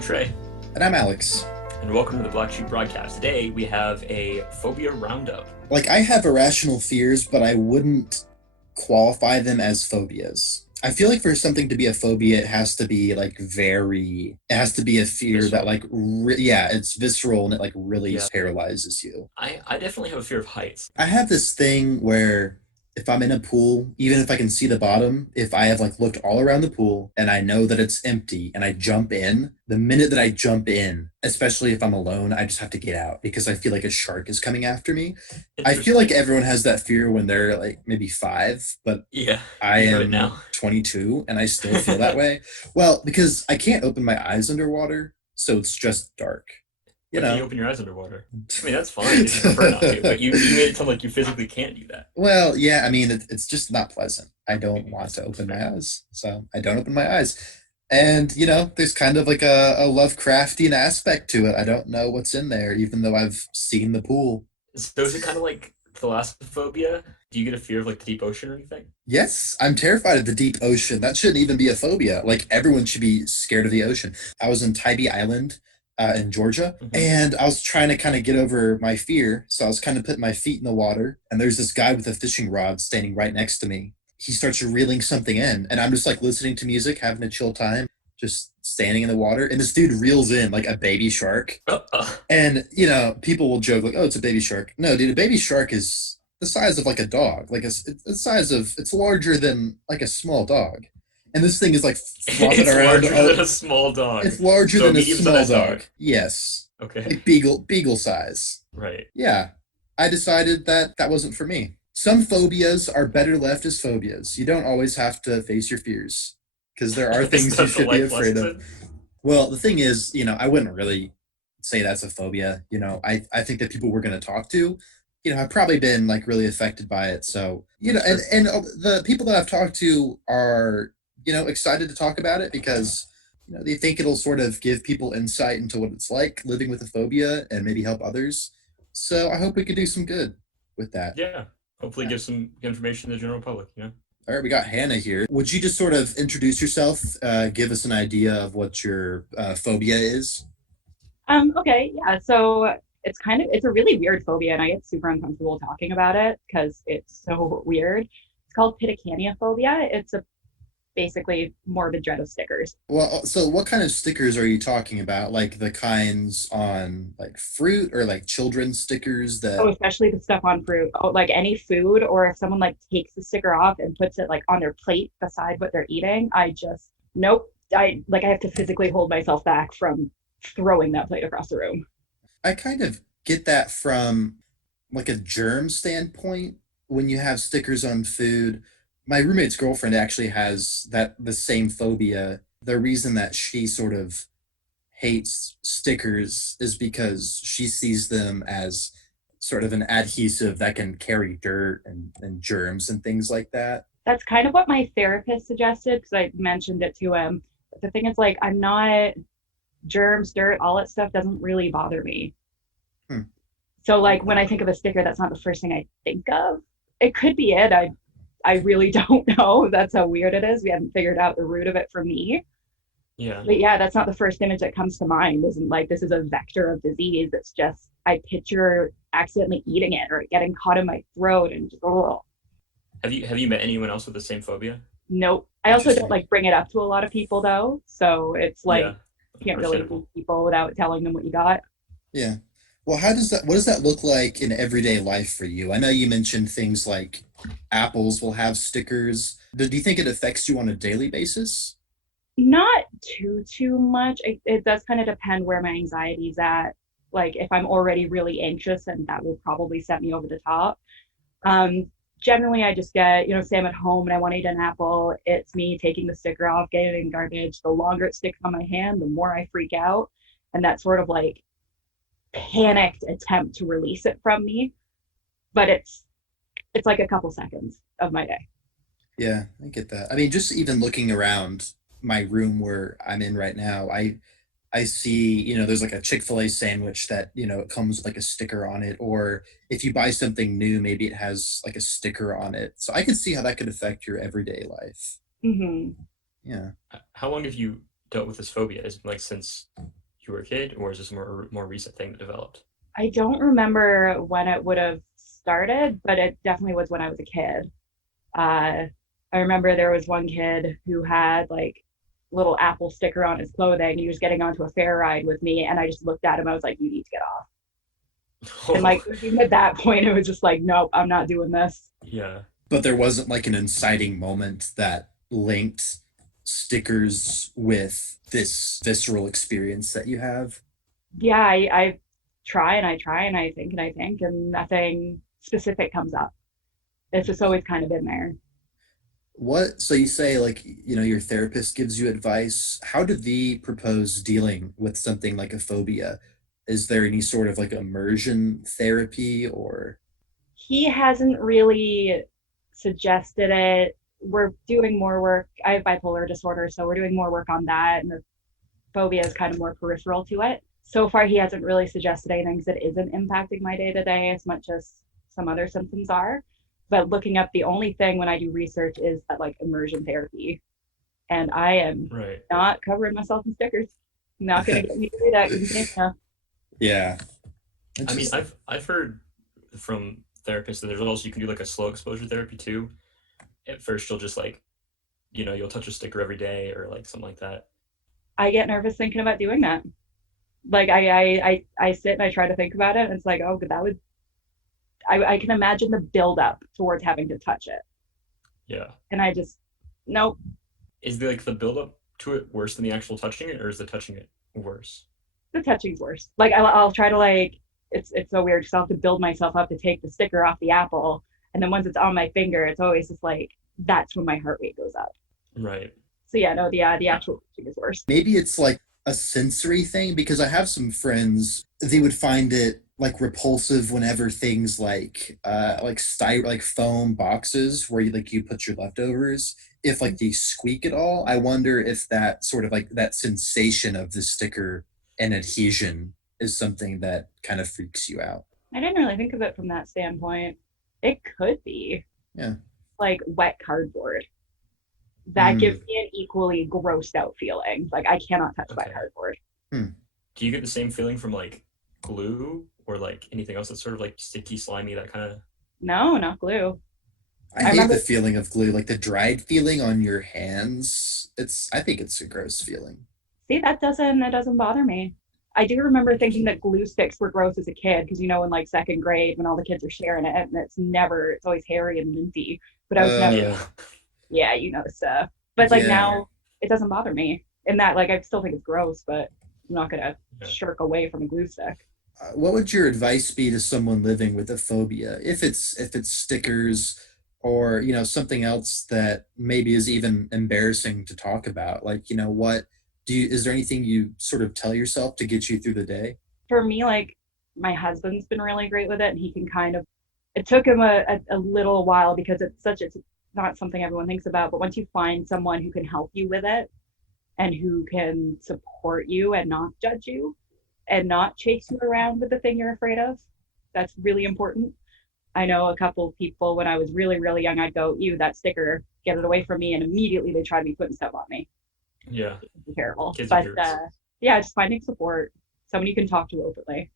I'm Trey, And I'm Alex. and welcome to the BlackSheep broadcast. Today we have a Phobia Roundup. I have irrational fears, but I wouldn't qualify them as phobias. I feel like for something to be a phobia, it has to be it has to be a fear that Visceral. it's visceral and it really Yeah. paralyzes you. I definitely have a fear of heights. I have this thing where if I'm in a pool, even if I can see the bottom, if I have looked all around the pool and I know that it's empty and I jump in, the minute that I jump in, especially if I'm alone, I just have to get out because I feel like a shark is coming after me. I feel like Interesting. everyone has that fear when they're maybe 5, but Yeah, I you have it am now. 22 and I still feel that way. Well, because I can't open my eyes underwater, so it's just dark, you Why can't you know. open your eyes underwater? I mean, that's fine if you prefer not to, but you made it sound like you physically can't do that. Well, yeah, I mean, it's just not pleasant. I don't want to That's open my fair. eyes, so I don't open my eyes. And, there's kind of like a Lovecraftian aspect to it. I don't know what's in there, even though I've seen the pool. So is it kind of like thalassophobia? Do you get a fear of like the deep ocean or anything? Yes, I'm terrified of the deep ocean. That shouldn't even be a phobia. Like, everyone should be scared of the ocean. I was in Tybee Island in Georgia, Hmm. and I was trying to kind of get over my fear. So I was kind of putting my feet in the water, and there's this guy with a fishing rod standing right next to me. He starts reeling something in, and I'm just listening to music, having a chill time, just standing in the water. And this dude reels in like a baby shark. And, people will joke, like, oh, it's a baby shark. No, dude, a baby shark is the size of like a dog. It's the size of, it's larger than like a small dog. And this thing is flopping It's around. larger than a small dog. It's larger So a than a small medium-sized dog. dog. Yes. Okay. Like beagle size. Right. Yeah. I decided that that wasn't for me. Some phobias are better left as phobias. You don't always have to face your fears because there are Is things you that the should be life afraid of. lesson? Well, the thing is, I wouldn't really say that's a phobia. I think that people we're going to talk to, have probably been really affected by it. So, Sure. and the people that I've talked to are, excited to talk about it because, they think it'll sort of give people insight into what it's like living with a phobia and maybe help others. So I hope we could do some good with that. Yeah. Hopefully Yeah. give some information to the general public. All right, we got Hannah here. Would you just sort of introduce yourself, give us an idea of what your phobia is? Okay, yeah. So it's a really weird phobia, and I get super uncomfortable talking about it because it's so weird. It's called phobia. It's a basically morbid dread of stickers. Well, so what kind of stickers are you talking about? Like the kinds on fruit or like children's stickers Oh, that especially the stuff on fruit. Oh, like any food, or if someone takes the sticker off and puts it on their plate beside what they're eating, I just nope. I have to physically hold myself back from throwing that plate across the room. I kind of get that from like a germ standpoint when you have stickers on food. My roommate's girlfriend actually has the same phobia. The reason that she sort of hates stickers is because she sees them as sort of an adhesive that can carry dirt and germs and things like that. That's kind of what my therapist suggested because I mentioned it to him. But the thing is, I'm not germs, dirt, all that stuff doesn't really bother me. Hmm. So, when I think of a sticker, that's not the first thing I think of. It could be it. I really don't know. That's how weird it is. We haven't figured out the root of it for me. Yeah. But yeah, that's not the first image that comes to mind. Isn't this is a vector of disease. It's just I picture accidentally eating it or it getting caught in my throat and just oh Have you met anyone else with the same phobia? nope. I also don't Interesting. bring it up to a lot of people though. So it's Yeah. can't really Understandable. meet people without telling them what you got. Yeah. Well, what does that look like in everyday life for you? I know you mentioned things like apples will have stickers. Do you think it affects you on a daily basis? Not too much. It does kind of depend where my anxiety's at. If I'm already really anxious, and that will probably set me over the top. Um, Generally, I just get, say I'm at home and I want to eat an apple. It's me taking the sticker off, getting it in garbage. The longer it sticks on my hand, the more I freak out, and that sort of panicked attempt to release it from me. But it's like a couple seconds of my day. Yeah, I get that. I mean, just even looking around my room where I'm in right now, I see, there's like a Chick-fil-A sandwich that, it comes with like a sticker on it, or if you buy something new, maybe it has like a sticker on it. So I can see how that could affect your everyday life. Hmm. Yeah. How long have you dealt with this phobia? Is it like since you were a kid, or is this a more recent thing that developed? I don't remember when it would have started, but it definitely was when I was a kid. Uh, I remember there was one kid who had like little Apple sticker on his clothing. He was getting onto a fair ride with me, and I just looked at him. I was like, "You need to get off." And Oh, like even at that point, it was just like, "Nope, I'm not doing this." yeah. But there wasn't like an inciting moment that linked stickers with this visceral experience that you have. Yeah, I try and I try and I think and I think, and nothing specific comes up. It's just always kind of been there. What, so you say like, your therapist gives you advice. How do they propose dealing with something like a phobia? Is there any sort of like immersion therapy or? He hasn't really suggested it. We're doing more work. I have bipolar disorder, so we're doing more work on that, and the phobia is kind of more peripheral to it. So far, he hasn't really suggested anything because it isn't impacting my day to day as much as some other symptoms are. But looking up, the only thing when I do research is that like immersion therapy, and I am Right. not covering myself in stickers. Not gonna get me to do that because Yeah. I mean, Interesting. I've heard from therapists that there's also you can do like a slow exposure therapy too. At first, you'll just like you'll touch a sticker every day or like something like that. I get nervous thinking about doing that. Like I sit and I try to think about it, and it's like, oh, that would I can imagine the build up towards having to touch it, Yeah. and I just nope. Is the build up to it worse than the actual touching it, or is the touching it worse? The touching's worse. Like I'll try to like it's so weird because I'll have to build myself up to take the sticker off the apple, and then once it's on my finger, it's always just like that's when my heart rate goes up. Right. So yeah, no, the actual touching is worse. Maybe it's like a sensory thing because I have some friends, they would find it like repulsive whenever things like foam boxes where you put your leftovers, if like they squeak at all. I wonder if that sort of like that sensation of the sticker and adhesion is something that kind of freaks you out. I didn't really think of it from that standpoint. It could be Yeah. like wet cardboard. That gives Mm. me an equally grossed out feeling. Like I cannot touch wet Okay. cardboard. Hmm. Do you get the same feeling from like glue or like anything else that's sort of like sticky, slimy, that kind of? No, not glue. I I hate remember. the feeling of glue, like the dried feeling on your hands. I think it's a gross feeling. See, that doesn't bother me. I do remember thinking that glue sticks were gross as a kid because in like second grade when all the kids are sharing it and it's always hairy and minty. But I was never, Uh, Yeah. yeah, you know the stuff. But like yeah. now it doesn't bother me. In that like I still think it's gross, but I'm not gonna Yeah. shirk away from a glue stick. What would your advice be to someone living with a phobia? If it's stickers or something else that maybe is even embarrassing to talk about. Like what is there anything you sort of tell yourself to get you through the day? For me, like my husband's been really great with it, and he can kind of. It took him a little while because it's not something everyone thinks about. But once you find someone who can help you with it and who can support you and not judge you and not chase you around with the thing you're afraid of, that's really important. I know a couple of people when I was really, really young, I'd go, ew, that sticker, get it away from me. And immediately they try to be putting stuff on me. Yeah. It's terrible. Kids are But jerks. yeah, just finding support, someone you can talk to openly.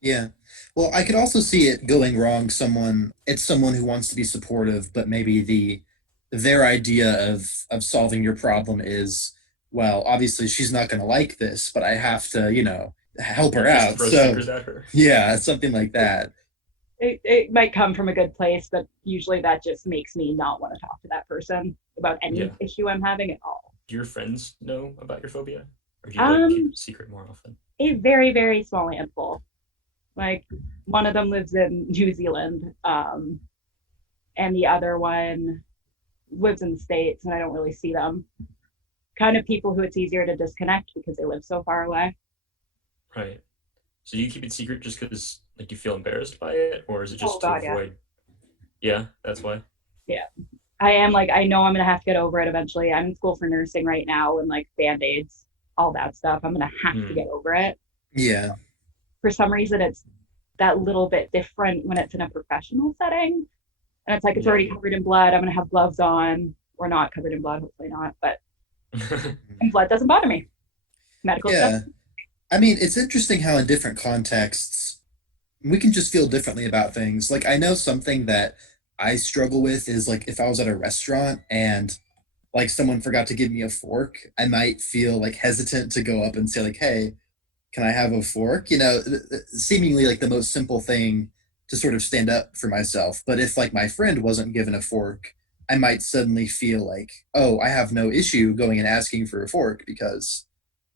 Yeah. Well, I could also see it going wrong. It's someone who wants to be supportive, but maybe their idea of solving your problem is, well, obviously she's not going to like this, but I have to, help her Just out. throw So, stickers at her. yeah, something like that. It might come from a good place, but usually that just makes me not want to talk to that person about any Yeah. issue I'm having at all. Do your friends know about your phobia, or do you like keep Um, it secret more often? a very, very small handful. Like one of them lives in New Zealand, and the other one lives in the States, and I don't really see them. Kind of people who it's easier to disconnect because they live so far away. Right. So you keep it secret just because like you feel embarrassed by it, or is it Oh just to God, yeah, avoid? Yeah, that's why. yeah. I am like I know I'm gonna have to get over it eventually. I'm in school for nursing right now, and like band-aids, all that stuff. I'm gonna have to Hmm. get over it. Yeah. For some reason, it's that little bit different when it's in a professional setting, and it's like it's Yeah. already covered in blood. I'm gonna have gloves on. We're not covered in blood, hopefully not, but and blood doesn't bother me. medical stuff. Yeah. I mean, it's interesting how in different contexts we can just feel differently about things. Like I know something that I struggle with is like if I was at a restaurant and like someone forgot to give me a fork, I might feel like hesitant to go up and say like, "Hey, can I have a fork?" Seemingly like the most simple thing to sort of stand up for myself. But if like my friend wasn't given a fork, I might suddenly feel like, "Oh, I have no issue going and asking for a fork because,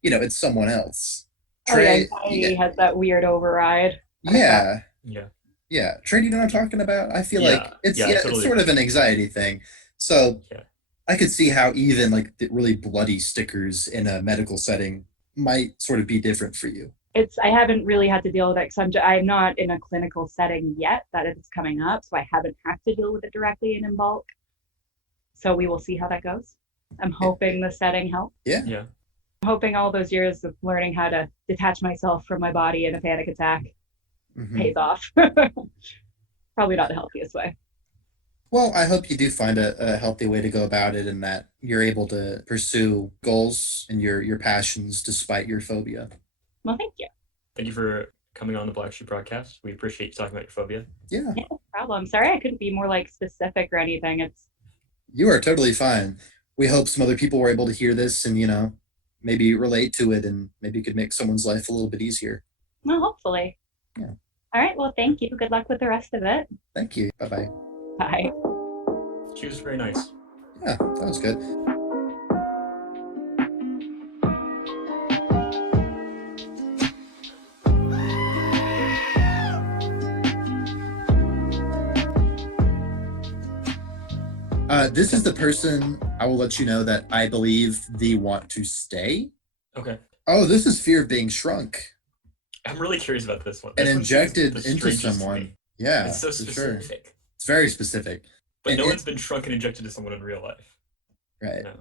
it's someone else." Oh yeah, Trey, anxiety has that weird override effect. yeah, Yeah. yeah. Trey, do you know what I'm talking about? I feel like Yeah. it's Yeah, I yeah, it's totally sort agree. of an anxiety thing. So Yeah. I could see how even like the really bloody stickers in a medical setting might sort of be different for you. I haven't really had to deal with it because I'm not in a clinical setting yet that it's coming up, so I haven't had to deal with it directly and in bulk. So we will see how that goes. I'm hoping the setting helps. Yeah. Yeah. I'm hoping all those years of learning how to detach myself from my body in a panic attack Hmm. pays off. Probably not the healthiest way. Well, I hope you do find a healthy way to go about it and that you're able to pursue goals and your passions despite your phobia. Well, thank you. Thank you for coming on the Black Sheep broadcast. We appreciate you talking about your phobia. Yeah, Yeah, no problem. Sorry I couldn't be more like specific or anything. It's you are totally fine. We hope some other people were able to hear this and, maybe relate to it and maybe could make someone's life a little bit easier. well, hopefully. Yeah. All right. Well, thank you. Good luck with the rest of it. Thank you. Bye bye. Bye. She was very nice. Yeah, that was good. This is the person I will let you know that I believe they want to stay. Okay. Oh, this is fear of being shrunk I'm really curious about this one. and This one seems the injected into strangest to someone. me. Yeah, It's so for sure. specific. It's very specific. But And no it, one's been shrunk and injected to someone in real life. right. No.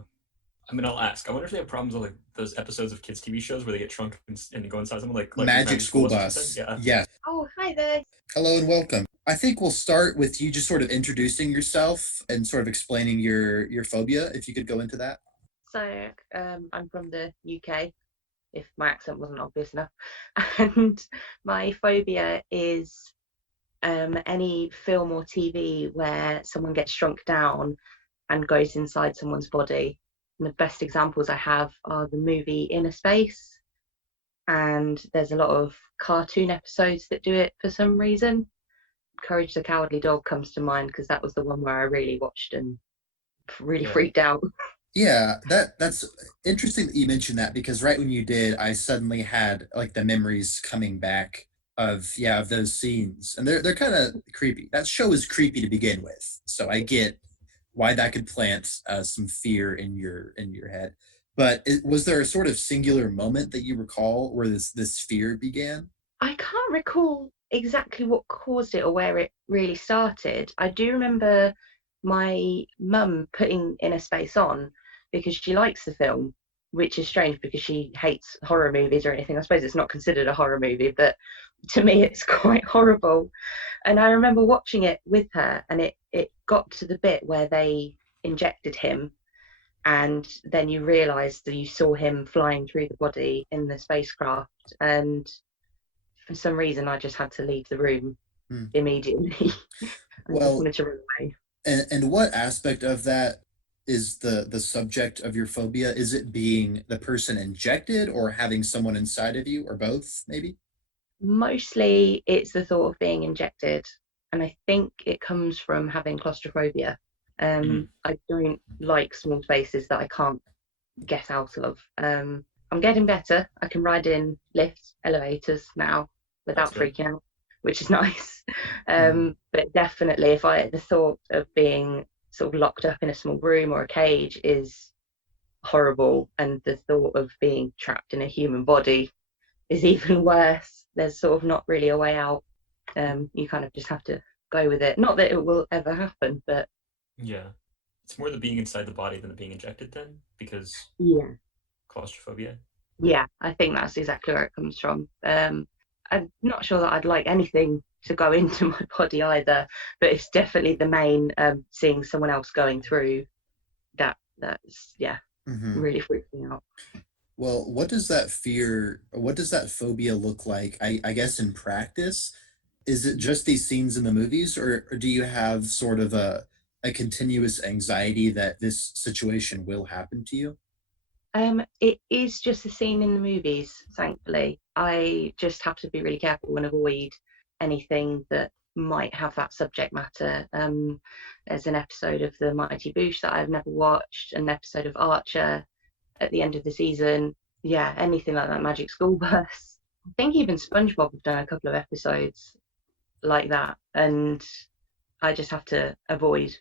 I mean, I'll ask. I wonder if they have problems with like those episodes of kids' TV shows where they get shrunk and go inside someone, like those Magic Magic School School Bus or something. Bus. Yeah. Yes. Oh, hi there. Hello and welcome. I think we'll start with you just sort of introducing yourself and sort of explaining your phobia, if you could go into that. So, I'm from the UK, if my accent wasn't obvious enough. And my phobia is any film or TV where someone gets shrunk down and goes inside someone's body. And the best examples I have are the movie Inner Space, and there's a lot of cartoon episodes that do it for some reason. Courage the Cowardly Dog comes to mind because that was the one where I really watched and really Yeah. freaked out. Yeah, that's interesting that you mentioned that because right when you did, I suddenly had like the memories coming back of those scenes, and they're kind of creepy. That show is creepy to begin with, so I get why that could plant some fear in your head. But was there a sort of singular moment that you recall where this fear began? I can't recall exactly what caused it or where it really started. I do remember my mum putting Inner Space on because she likes the film, which is strange because she hates horror movies or anything. I suppose it's not considered a horror movie, but to me it's quite horrible. And I remember watching it with her, and it got to the bit where they injected him, and then you realised that you saw him flying through the body in the spacecraft, and for some reason I just had to leave the room Hmm. immediately. I just Well, wanted to run away. and what aspect of that is the subject of your phobia? Is it being the person injected or having someone inside of you or both, maybe? Mostly it's the thought of being injected, and I think it comes from having claustrophobia. I don't like small spaces that I can't get out of. I'm getting better. I can ride in lifts, elevators now That's without good. freaking out, which is nice. Mhm. But definitely, the thought of being sort of locked up in a small room or a cage is horrible, and the thought of being trapped in a human body is even worse. There's sort of not really a way out. You kind of just have to go with it. Not that it will ever happen, but Yeah. It's more the being inside the body than the being injected then, because yeah. claustrophobia. Yeah, I think that's exactly where it comes from. I'm not sure that I'd like anything to go into my body either, but it's definitely the main seeing someone else going through that's Mhm. really freaks me out. Well, what does that phobia look like? I guess in practice, is it just these scenes in the movies, or do you have sort of a continuous anxiety that this situation will happen to you? It is just a scene in the movies, thankfully. I just have to be really careful and avoid anything that might have that subject matter. There's an episode of The Mighty Boosh that I've never watched, an episode of Archer at the end of the season. Yeah, anything like that, Magic School Bus. I think even SpongeBob have done a couple of episodes like that, and I just have to avoid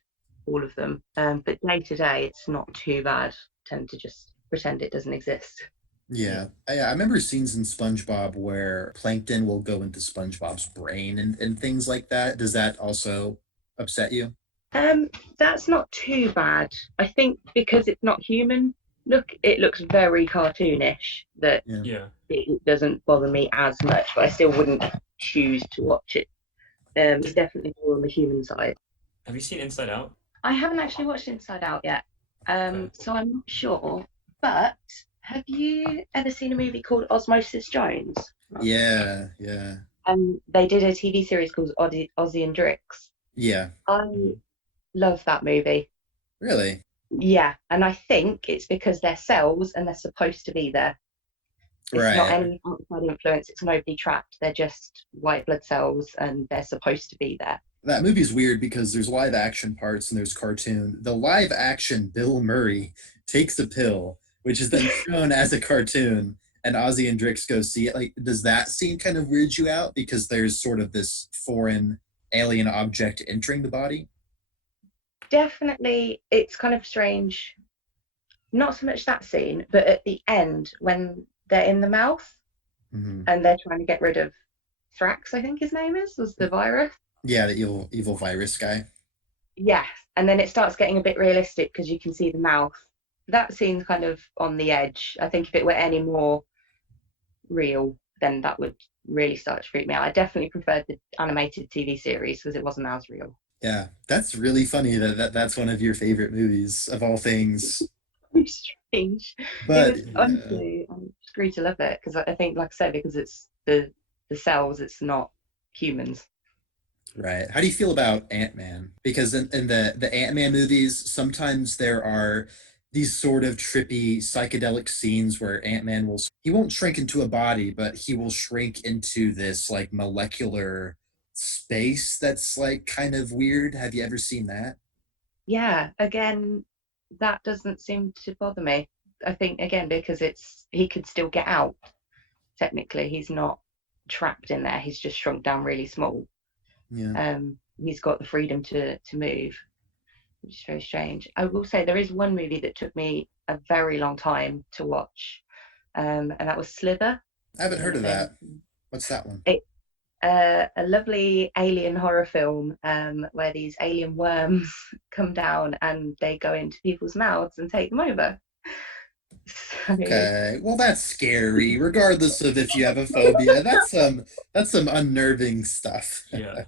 all of them. But day to day, it's not too bad. I tend to just pretend it doesn't exist. Yeah, I remember scenes in SpongeBob where plankton will go into SpongeBob's brain and things like that. Does that also upset you? Um, that's not too bad. I think because it's not human, it looks very cartoonish that Yeah. Yeah. it doesn't bother me as much, but I still wouldn't choose to watch it. It's definitely more on the human side. Have you seen Inside Out? I haven't actually watched Inside Out yet, Okay. so I'm not sure. But have you ever seen a movie called Osmosis Jones? Yeah, yeah, They did a TV series called Ozzy and Drix. yeah. I Mhm. love that movie. Really? Yeah, and I think it's because they're cells and they're supposed to be there. It's not Right. any outside influence. It's nobody trapped. They're just white blood cells, and they're supposed to be there. That movie's weird because there's live action parts and there's cartoon. The live action Bill Murray takes a pill, which is then shown as a cartoon, and Ozzy and Drix go see it. Like, does that scene kind of weird you out because there's sort of this foreign alien object entering the body? Definitely, it's kind of strange. Not so much that scene, but at the end when they're in the mouth Hmm. and they're trying to get rid of Thrax, I think his name was the virus. Yeah, the evil virus guy. Yes, and then it starts getting a bit realistic because you can see the mouth. That scene's kind of on the edge. I think if it were any more real, then that would really start to freak me out. I definitely preferred the animated TV series because it wasn't as real. Yeah, that's really funny that's one of your favorite movies of all things. Very strange. It But was yeah. honestly, I just grew to love it because I think, like I said, because it's the cells, it's not humans. Right. How do you feel about Ant-Man? Because in the Ant-Man movies, sometimes there are these sort of trippy psychedelic scenes where Ant-Man he won't shrink into a body, but he will shrink into this like molecular space that's like kind of weird. Have you ever seen that? Yeah, again, that doesn't seem to bother me. I think again because it's he could still get out. Technically, he's not trapped in there. He's just shrunk down really small. Yeah. He's got the freedom to move, which is very strange. I will say there is one movie that took me a very long time to watch, and that was Slither. I haven't heard The of famous, that. What's that one? it, a lovely alien horror film where these alien worms come down and they go into people's mouths and take them over. So, Okay. Well, that's scary, regardless of if you have a phobia. That's some unnerving stuff. Yeah.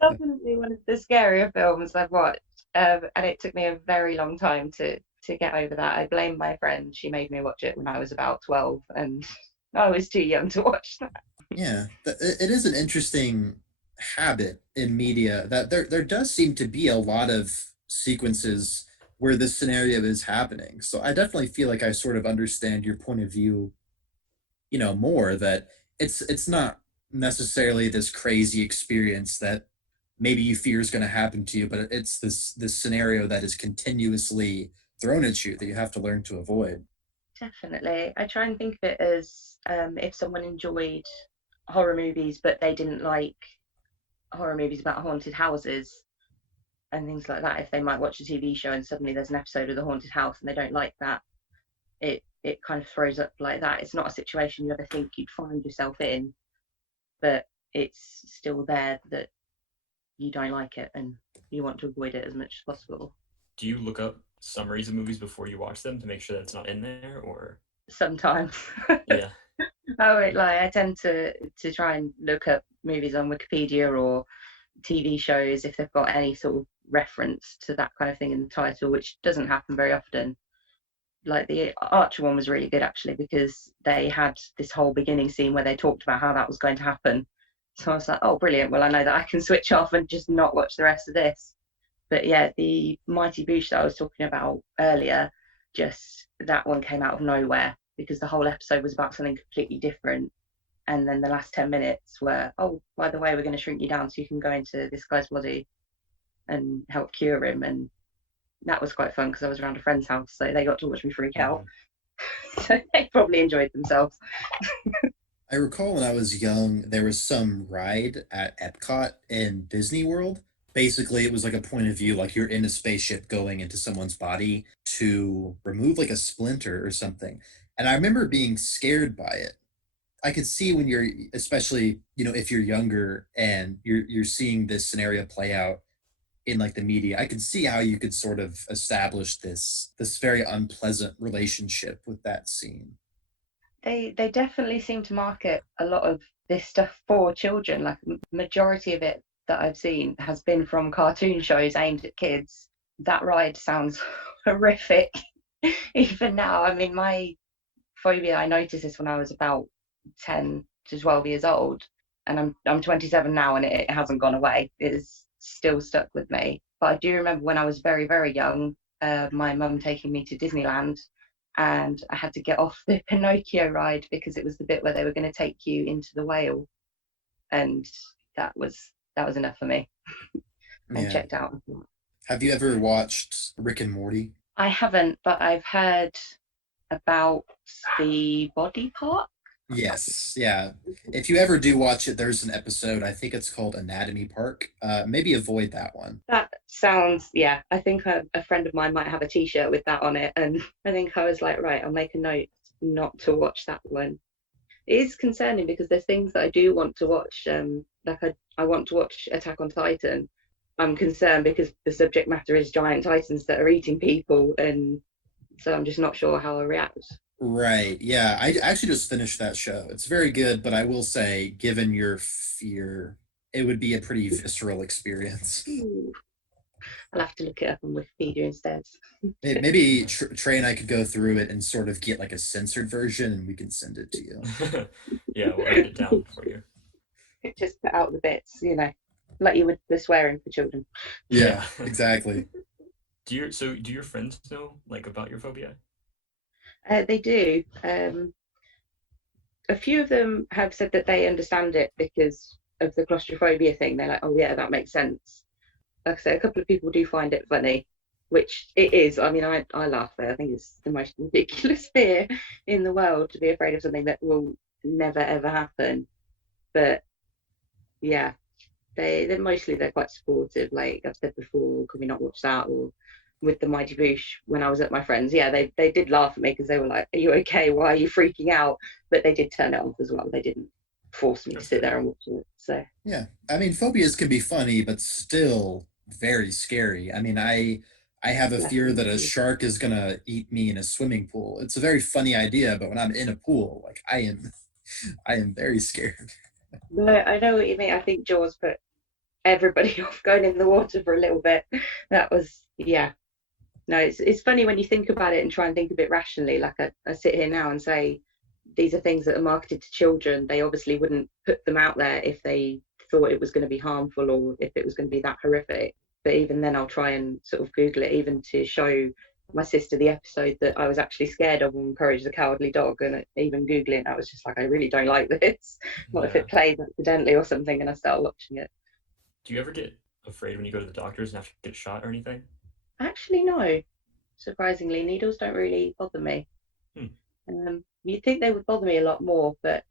definitely one of the scarier films I've watched, and it took me a very long time to get over that. I blame my friend; she made me watch it when I was about 12, and I was too young to watch that. Yeah, it is an interesting habit in media that there does seem to be a lot of sequences where this scenario is happening. So I definitely feel like I sort of understand your point of view, more that it's not necessarily this crazy experience that maybe you fear is going to happen to you, but it's this scenario that is continuously thrown at you that you have to learn to avoid. Definitely, I try and think of it as if someone enjoyed horror movies, but they didn't like horror movies about haunted houses and things like that. If they might watch a TV show and suddenly there's an episode of the haunted house and they don't like that, it kind of throws up like that. It's not a situation you ever think you'd find yourself in, but it's still there that you don't like it and you want to avoid it as much as possible. Do you look up summaries of movies before you watch them to make sure that it's not in there, or Sometimes yeah? I won't lie, I tend to try and look up movies on Wikipedia or TV shows if they've got any sort of reference to that kind of thing in the title, which doesn't happen very often. like the Archer one was really good actually, because they had this whole beginning scene where they talked about how that was going to happen. So I was like, oh, brilliant. Well, I know that I can switch off and just not watch the rest of this. But yeah, the Mighty Boosh that I was talking about earlier, just that one came out of nowhere because the whole episode was about something completely different. And then the last 10 minutes were, oh, by the way, we're going to shrink you down so you can go into this guy's body and help cure him. And that was quite fun because I was around a friend's house, so they got to watch me freak out. So they probably enjoyed themselves. I recall when I was young, there was some ride at Epcot in Disney World. Basically, it was like a point of view, like you're in a spaceship going into someone's body to remove like a splinter or something. And I remember being scared by it. I could see when you're, especially, if you're younger and you're seeing this scenario play out in like the media, I could see how you could sort of establish this very unpleasant relationship with that scene. They definitely seem to market a lot of this stuff for children. Like majority of it that I've seen has been from cartoon shows aimed at kids. That ride sounds horrific. Even now, I mean, my phobia, I noticed this when I was about 10 to 12 years old, and I'm 27 now, and it hasn't gone away. It is still stuck with me. But I do remember when I was very, very young, my mum taking me to Disneyland, and I had to get off the Pinocchio ride because it was the bit where they were going to take you into the whale, and that was enough for me. And Yeah. checked out. Have you ever watched Rick and Morty? I haven't, but I've heard about the body part. Yes, yeah. If you ever do watch it, there's an episode, I think it's called Anatomy Park. Maybe avoid that one. That sounds, yeah. I think a friend of mine might have a T-shirt with that on it, and I think I was like, right, I'll make a note not to watch that one. It is concerning because there's things that I do want to watch. Like I want to watch Attack on Titan. I'm concerned because the subject matter is giant titans that are eating people, and so I'm just not sure how I react. Right. Yeah. I actually just finished that show. It's very good, but I will say, given your fear, it would be a pretty visceral experience. Ooh. I'll have to look it up on Wikipedia instead. Maybe Trey and I could go through it and sort of get like a censored version and we can send it to you. Yeah, we'll edit it down for you. Just put out the bits, like you would the swearing for children. Yeah, exactly. Do your friends know like about your phobia? They do. A few of them have said that they understand it because of the claustrophobia thing. They're like, oh yeah, that makes sense. Like I say, a couple of people do find it funny, which it is. I mean, I laugh at it. I think it's the most ridiculous fear in the world, to be afraid of something that will never ever happen. But yeah, they're quite supportive. Like I've said before, can we not watch that? Or with the Mighty Boosh, when I was at my friends, yeah, they did laugh at me because they were like, are you okay? Why are you freaking out? But they did turn it off as well. They didn't force me to sit there and watch it. So yeah, I mean, phobias can be funny, but still very scary. I mean, I have a fear that a shark is gonna eat me in a swimming pool. It's a very funny idea, but when I'm in a pool, like I am very scared. no, I know what you mean. I think Jaws put everybody off going in the water for a little bit. That was, yeah. No, it's funny when you think about it and try and think a bit rationally. Like I sit here now and say these are things that are marketed to children. They obviously wouldn't put them out there if they thought it was going to be harmful or if it was going to be that horrific. But even then, I'll try and sort of Google it, even to show my sister the episode that I was actually scared of on Courage the Cowardly Dog. And even Googling, I was just like, I really don't like this. What if it plays accidentally or something and I start watching it? Do you ever get afraid when you go to the doctors and have to get shot or anything? Actually, no. Surprisingly, needles don't really bother me. You'd think they would bother me a lot more, but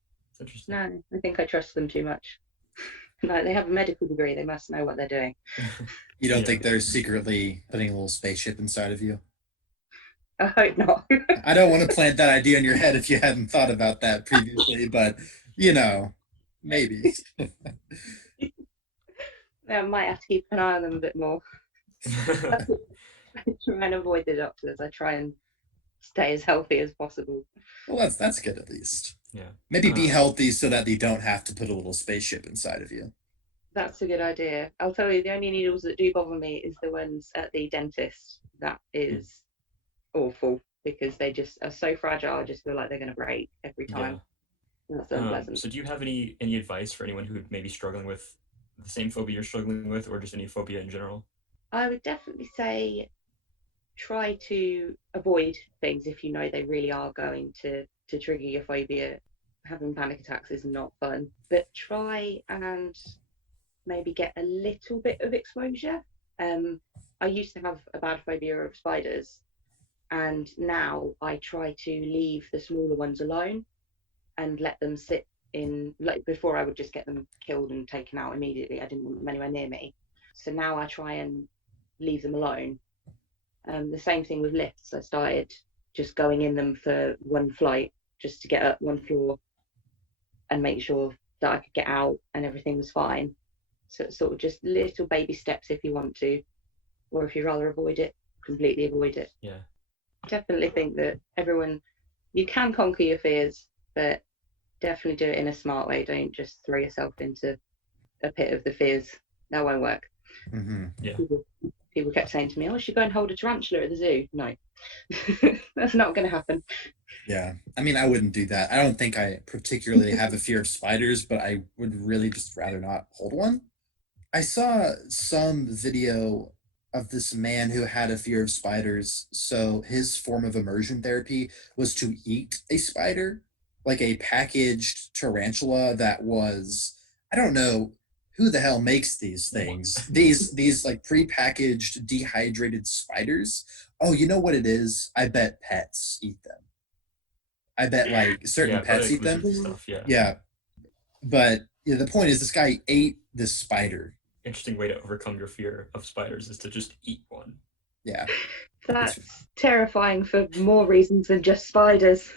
no, I think I trust them too much. Like they have a medical degree, they must know what they're doing. You don't think they're secretly putting a little spaceship inside of you? I hope not. I don't want to plant that idea in your head if you hadn't thought about that previously, but maybe. I might have to keep an eye on them a bit more. I try and avoid the doctors. I try and stay as healthy as possible. Well, that's good at least. Yeah. Maybe be healthy so that they don't have to put a little spaceship inside of you. That's a good idea. I'll tell you, the only needles that do bother me is the ones at the dentist. That is awful. because they just are so fragile. I just feel like they're going to break every time. That's unpleasant. So do you have any advice for anyone who may be struggling with the same phobia you're struggling with, or just any phobia in general? I would definitely say try to avoid things if you know they really are going to trigger your phobia. Having panic attacks is not fun, but try and maybe get a little bit of exposure. I used to have a bad phobia of spiders, and now I try to leave the smaller ones alone and let them sit in. Like before, I would just get them killed and taken out immediately. I didn't want them anywhere near me. So now I try and leave them alone. The same thing with lifts. I started just going in them for one flight, just to get up one floor and make sure that I could get out and everything was fine. So it's sort of just little baby steps if you want to, or if you rather avoid it, completely avoid it. Yeah. Definitely think that you can conquer your fears, but definitely do it in a smart way. Don't just throw yourself into a pit of the fears. That won't work. Mm-hmm. Yeah. People kept saying to me, "Oh, I should go and hold a tarantula at the zoo." No, that's not going to happen. Yeah. I mean, I wouldn't do that. I don't think I particularly have a fear of spiders, but I would really just rather not hold one. I saw some video of this man who had a fear of spiders. So his form of immersion therapy was to eat a spider, like a packaged tarantula that was, I don't know who the hell makes these things. These like prepackaged dehydrated spiders. Oh, you know what it is? I bet pets eat them. I bet like certain Yeah, probably pets like eat them. lizards and stuff. Yeah. Yeah, but yeah, the point is this guy ate this spider. Interesting way to overcome your fear of spiders is to just eat one. Yeah. That's terrifying for more reasons than just spiders.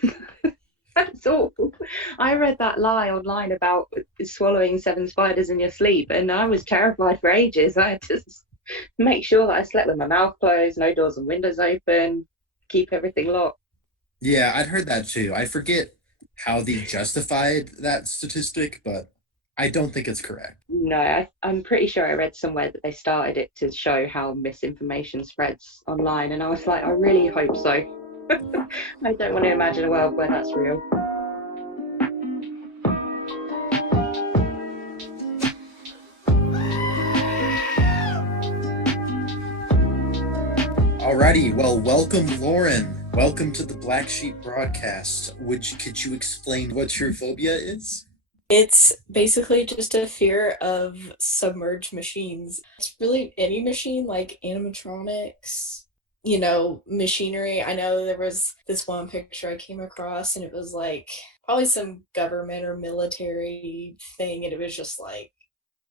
That's awful. I read that lie online about swallowing 7 spiders in your sleep, and I was terrified for ages. I had to make sure that I slept with my mouth closed, no doors and windows open, keep everything locked. Yeah, I'd heard that too. I forget how they justified that statistic, but I don't think it's correct. No, I'm pretty sure I read somewhere that they started it to show how misinformation spreads online, and I was like, I really hope so. I don't want to imagine a world where that's real. Alrighty, well, welcome, Lauren. Welcome to the Black Sheep broadcast. Could you explain what your phobia is? It's basically just a fear of submerged machines. It's really any machine, like animatronics, machinery. I know there was this one picture I came across, and it was like probably some government or military thing, and it was just like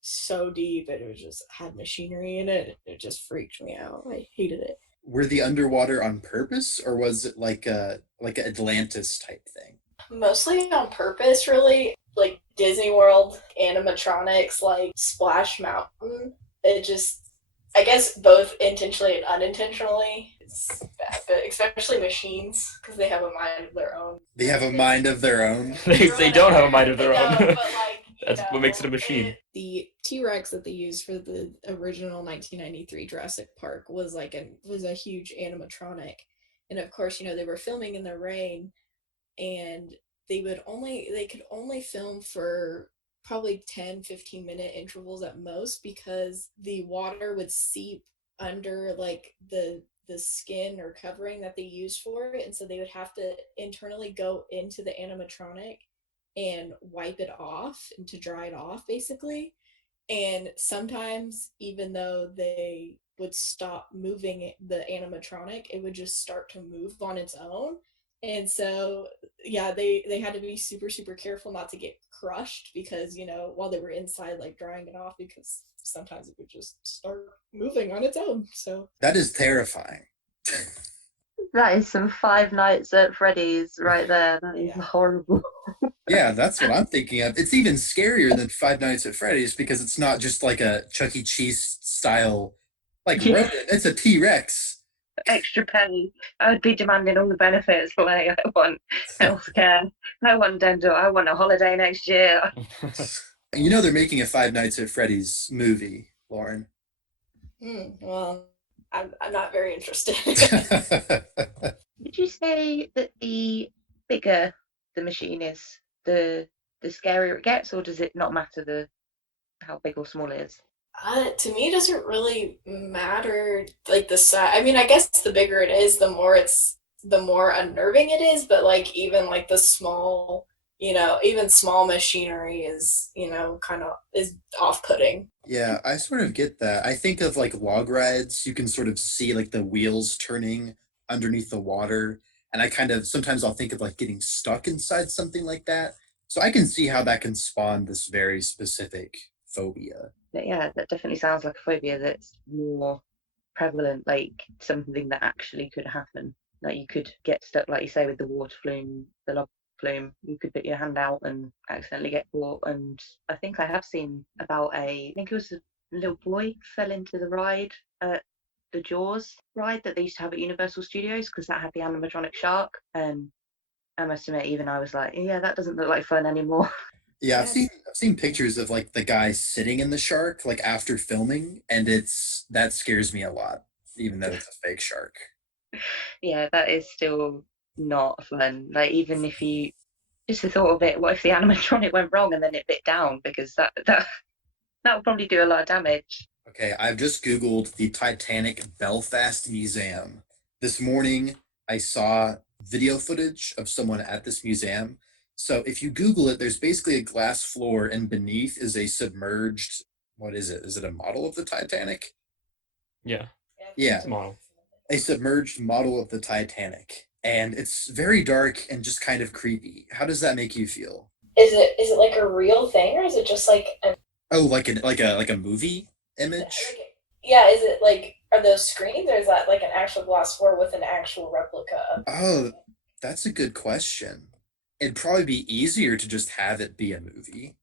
so deep, and it was just had machinery in it. It just freaked me out. I hated it. Were the underwater on purpose, or was it like an Atlantis type thing? Mostly on purpose, really. Like Disney World animatronics, like Splash Mountain. It just, I guess, both intentionally and unintentionally. It's bad, but especially machines, because they have a mind of their own. They have a mind of their own. They don't have a mind of their own. But like, That's what makes it a machine. The T-Rex that they used for the original 1993 Jurassic Park was a huge animatronic, and of course, they were filming in the rain, and they could only film for probably 10-15 minute intervals at most, because the water would seep under like the skin or covering that they used for it, and so they would have to internally go into the animatronic and wipe it off and to dry it off, basically. And sometimes, even though they would stop moving the animatronic, it would just start to move on its own. And so, yeah, they had to be super, super careful not to get crushed, because, while they were inside, like, drying it off, because sometimes it would just start moving on its own. So that is terrifying. That is some Five Nights at Freddy's right there. That is horrible. Yeah, that's what I'm thinking of. It's even scarier than Five Nights at Freddy's, because it's not just like a Chuck E. Cheese style, like rodent. It's a T-Rex. Extra pay. I would be demanding all the benefits. Like, I want healthcare. I want dental. I want a holiday next year. They're making a Five Nights at Freddy's movie, Lauren. Well, I'm not very interested. Would you say that the bigger the machine is, the scarier it gets, or does it not matter the how big or small it is? To me, it doesn't really matter like the size. I mean, I guess the bigger it is, the more unnerving it is. But like even like the small, even small machinery is kind of is off-putting. Yeah, I sort of get that. I think of like log rides, you can sort of see like the wheels turning underneath the water. And I kind of sometimes I'll think of like getting stuck inside something like that. So I can see how that can spawn this very specific phobia. But yeah, that definitely sounds like a phobia that's more prevalent, like something that actually could happen. Like you could get stuck, like you say, with the water flume, the log flume. You could put your hand out and accidentally get caught. And I think I have seen about I think it was a little boy fell into the ride at the Jaws ride that they used to have at Universal Studios because that had the animatronic shark. And I must admit, even I was like, yeah, that doesn't look like fun anymore. Yeah, I've Yes. seen pictures of like the guy sitting in the shark like after filming, and it's that scares me a lot, even though it's a fake shark. Yeah, that is still not fun. Like even if you just the thought of it, what if the animatronic went wrong and then it bit down because that would probably do a lot of damage. Okay, I've just Googled the Titanic Belfast Museum. This morning, I saw video footage of someone at this museum. So if you Google it, there's basically a glass floor, and beneath is a submerged, what is it? Is it a model of the Titanic? Yeah, Yeah, I think Yeah, it's a model. a submerged model of the Titanic. And it's very dark and just kind of creepy. How does that make you feel? is it like a real thing or is it just like an Oh, like a movie image? like yeah, is it like are those screens or is that like an actual glass floor with an actual replica of the Oh, Titanic? that's a good question. It'd probably be easier to just have it be a movie.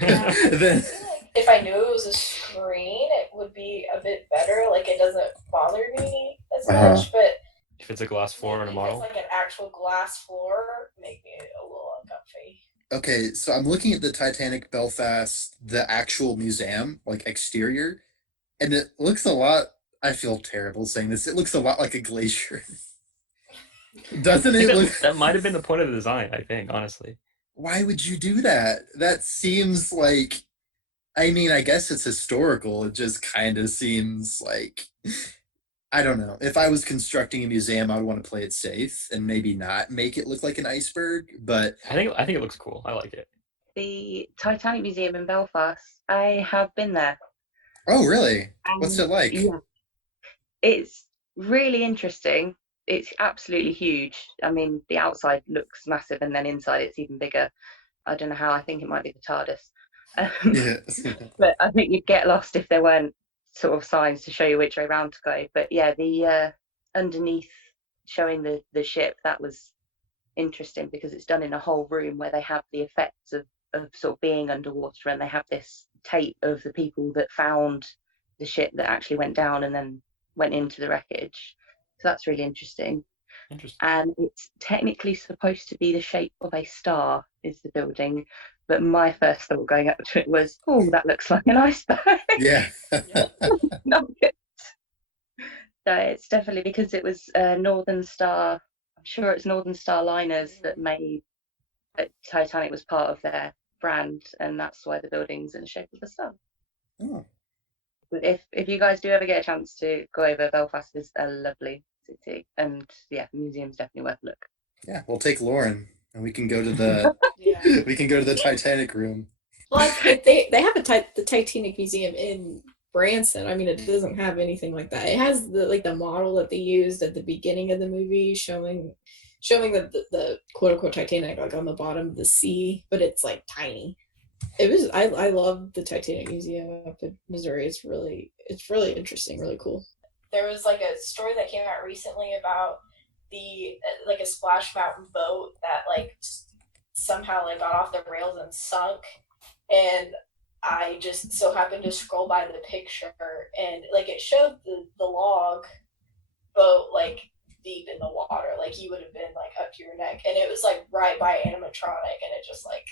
Yeah, I Then, feel like if I knew it was a screen, it would be a bit better. Like it doesn't bother me as uh, much, but If it's a glass floor and a maybe if it's model. like an actual glass floor, make me a little uncomfy. okay, so I'm looking at the Titanic Belfast, the actual museum, like exterior, and it looks a lot. I feel terrible saying this. It looks a lot like a glacier, doesn't I think it? that Look. that might have been the point of the design. I think honestly. Why would you do that? That seems like. I mean, I guess it's historical. It just kind of seems like I don't know. If I was constructing a museum, I would want to play it safe and maybe not make it look like an iceberg. But I think it looks cool. I like it. The Titanic Museum in Belfast, I have been there, oh, really? What's and it like? yeah, it's really interesting. It's absolutely huge. I mean, the outside looks massive, and then inside it's even bigger. I don't know how. I think it might be the TARDIS. Um, Yeah. but I think you'd get lost if there weren't sort of signs to show you which way round to go. But yeah, the underneath showing the ship, that was interesting because it's done in a whole room where they have the effects of sort of being underwater, and they have this tape of the people that found the ship that actually went down and then went into the wreckage. So that's really interesting. Interesting. And it's technically supposed to be the shape of a star, is the building. But my first thought going up to it was, oh, that looks like an iceberg. Yeah. Yep. Not good. So it's definitely because it was Northern Star. I'm sure it's Northern Star Liners that made Titanic was part of their brand, and that's why the building's in the shape of a star. Oh, But if you guys do ever get a chance to go over, Belfast is a lovely city, and yeah, the museum's definitely worth a look. yeah. We'll take Lauren, and we can go to the Yeah. we can go to the Titanic room. Well, they have the Titanic Museum in Branson. I mean, it doesn't have anything like that. It has the model that they used at the beginning of the movie, showing the quote unquote Titanic like on the bottom of the sea, but it's like tiny. I love the Titanic Museum up in Missouri. It's really interesting, really cool. There was like a story that came out recently about the like a splash mountain boat that like somehow like got off the rails and sunk, and I just so happened to scroll by the picture and like it showed the log boat like deep in the water, like you would have been like up to your neck, and it was like right by animatronic, and it just like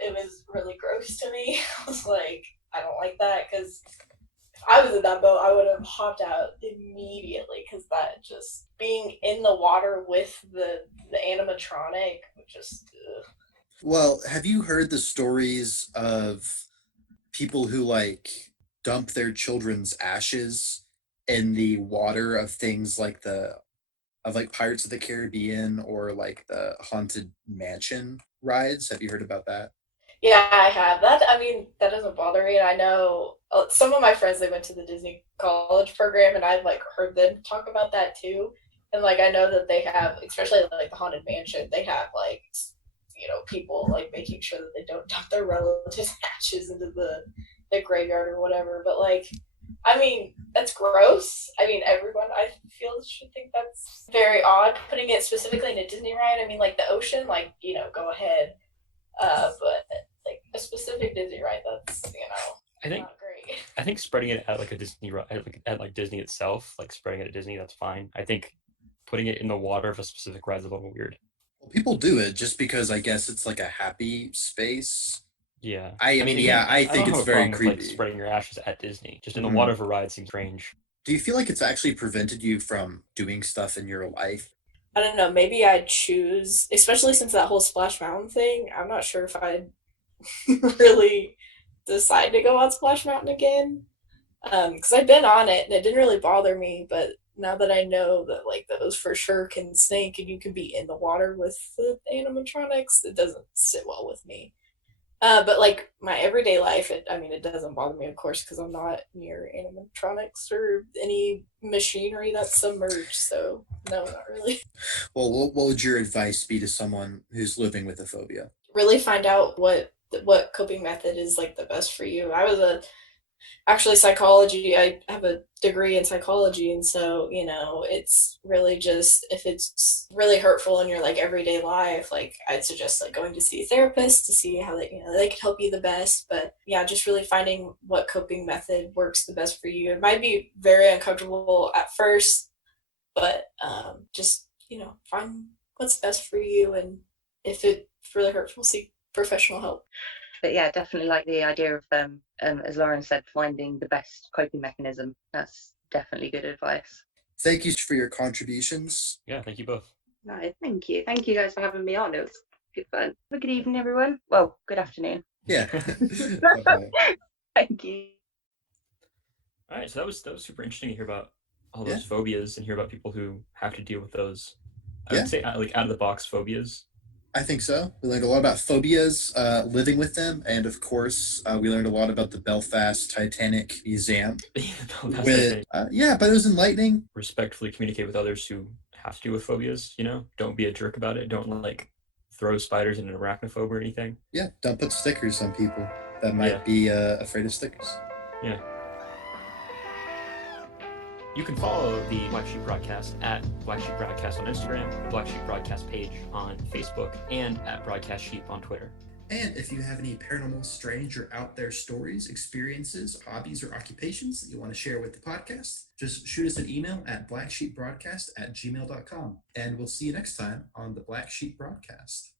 it was really gross to me. I was like, I don't like that because I was in that boat, I would have hopped out immediately because that just being in the water with the animatronic would just. Ugh. Well, have you heard the stories of people who like dump their children's ashes in the water of things like the of like Pirates of the Caribbean or like the Haunted Mansion rides? Have you heard about that? Yeah, I have that. I mean, that doesn't bother me. And I know some of my friends, they went to the Disney College program, and I've like heard them talk about that too. And like I know that they have, especially like the Haunted Mansion, they have like people like making sure that they don't dump their relatives' ashes into the graveyard or whatever. But like, I mean, that's gross. I mean, everyone I feel should think that's very odd. Putting it specifically in a Disney ride, I mean, like the ocean, like go ahead. But like a specific Disney ride, that's I think not great. I think spreading it at like a Disney at like Disney itself, like spreading it at Disney, that's fine. I think putting it in the water of a specific ride is a little weird. Well, people do it just because I guess it's like a happy space. Yeah. I I mean, mean, again, yeah, I I think don't it's have a very problem with like creepy. spreading your ashes at Disney. Just in the Mhm. water of a ride seems strange. Do you feel like it's actually prevented you from doing stuff in your life? I don't know. Maybe I'd choose, especially since that whole Splash Mountain thing. I'm not sure if I'd really decide to go on Splash Mountain again. Because I've been on it and it didn't really bother me, but now that I know that like those for sure can sink and you can be in the water with the animatronics, it doesn't sit well with me. But like my everyday life, I mean, it doesn't bother me, of course, because I'm not near animatronics or any machinery that's submerged. So no, not really. Well, what would your advice be to someone who's living with a phobia? Really find out what coping method is like the best for you. I was a actually psychology. I have a degree in psychology, and so it's really just if it's really hurtful in your like everyday life, like I'd suggest like going to see a therapist to see how they can help you the best. But yeah, just really finding what coping method works the best for you. It might be very uncomfortable at first, but just find what's best for you, and if it's really hurtful, seek professional help. But yeah, definitely like the idea of as Lauren said, finding the best coping mechanism. That's definitely good advice. Thank you for your contributions. Yeah, thank you both. No, thank you. Thank you guys for having me on. It was good fun. Have a good evening, everyone. Well, good afternoon. Yeah. Bye-bye. Thank you. All right, so that was super interesting to hear about all Yeah. those phobias and hear about people who have to deal with those. I Yeah. would say like out of the box phobias. I think so. We learned a lot about phobias, living with them, and of course, we learned a lot about the Belfast Titanic Museum. Yeah, but it was enlightening. Respectfully communicate with others who have to deal with phobias. Don't be a jerk about it. Don't like throw spiders in an arachnophobe or anything. Yeah, don't put stickers on people that might Yeah. be afraid of stickers. Yeah. You can follow the Black Sheep Broadcast at Black Sheep Broadcast on Instagram, the Black Sheep Broadcast page on Facebook, and at Broadcast Sheep on Twitter. And if you have any paranormal, strange, or out there stories, experiences, hobbies, or occupations that you want to share with the podcast, just shoot us an email at blacksheepbroadcast@gmail.com. And we'll see you next time on the Black Sheep Broadcast.